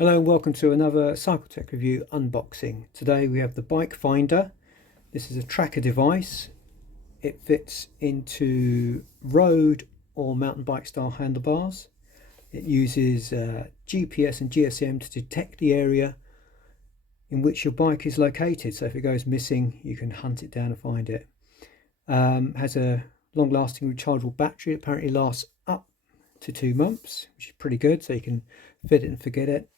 Hello and welcome to another Cycle Tech Review unboxing. Today we have the Bikefinder. This is a tracker device. It fits into road or mountain bike style handlebars. It uses GPS and GSM to detect the area in which your bike is located. So if it goes missing, you can hunt it down and find it. Has a long-lasting rechargeable battery. It apparently lasts up to 2 months, which is pretty good. So you can fit it and forget it.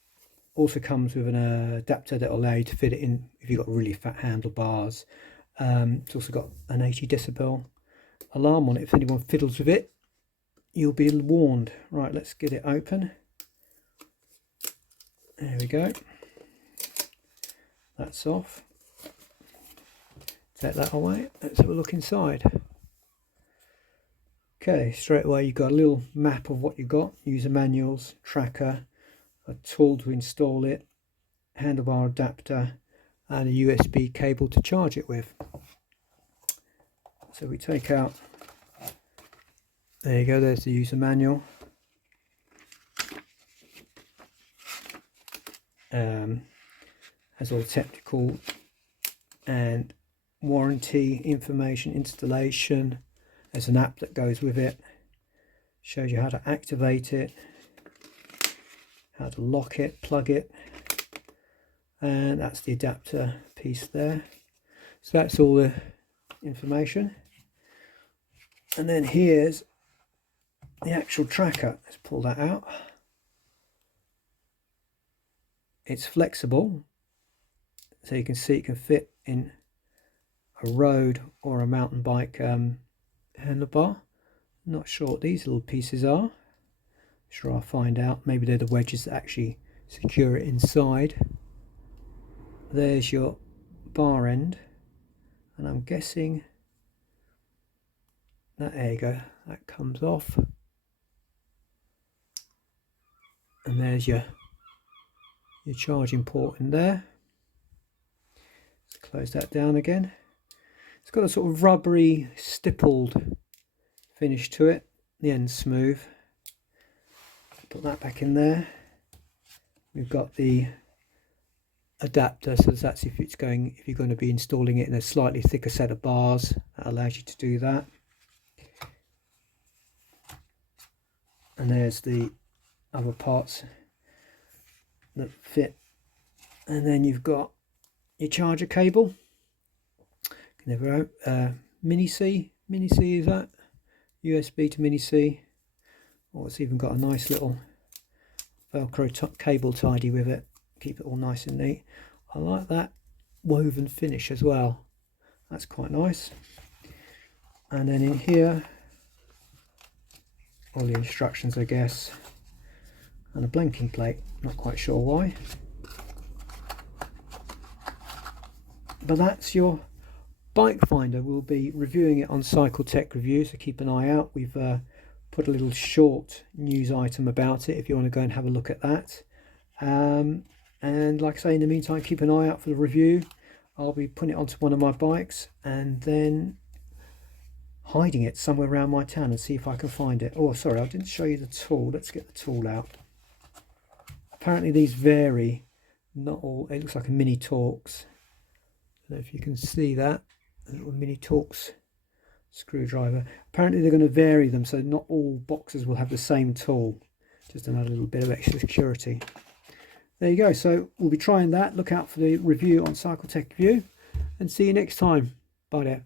Also comes with an adapter that will allow you to fit it in if you've got really fat handlebars. It's also got an 80 decibel alarm on it. If anyone fiddles with it, you'll be warned. Right, let's get it open. There we go. That's off. Take that away. Let's have a look inside. Okay, straight away you've got a little map of what you've got. User manuals, tracker, a tool to install it, handlebar adapter, and a USB cable to charge it with. So we take out, there you go, there's the user manual. Has all the technical and warranty information, installation. There's an app that goes with it, shows you how to activate it, how to lock it, plug it, and that's the adapter piece there. So that's all the information. And then here's the actual tracker. Let's pull that out. It's flexible, so you can see it can fit in a road or a mountain bike handlebar. Not sure what these little pieces are. Sure, I'll find out. Maybe they're the wedges that actually secure it inside. There's your bar end, and I'm guessing that, there you go, that comes off, and there's your charging port in there. Let's close that down again. It's got a sort of rubbery stippled finish to it. The end's smooth. Put that back in there. We've got the adapter, so that's if you're going to be installing it in a slightly thicker set of bars. That allows you to do that. And there's the other parts that fit. And then you've got your charger cable. Never mini C is that? USB to mini C. Oh, it's even got a nice little Velcro cable tidy with it. Keep it all nice and neat. I like that woven finish as well. That's quite nice. And then in here, all the instructions, I guess, and a blanking plate. Not quite sure why. But that's your Bikefinder. We'll be reviewing it on Cycle Tech Review, so keep an eye out. We've put a little short news item about it if you want to go and have a look at that. And like I say, in the meantime, keep an eye out for the review. I'll be putting it onto one of my bikes and then hiding it somewhere around my town and see if I can find it. Oh, sorry, I didn't show you the tool. Let's get the tool out. Apparently these vary. Not all. It looks like a mini Torx. I don't know if you can see that. A little mini Torx screwdriver. Apparently they're going to vary them, so not all boxes will have the same tool. Just another little bit of extra security. There you go. So we'll be trying that. Look out for the review on Cycle Tech Review, and see you next time. Bye there.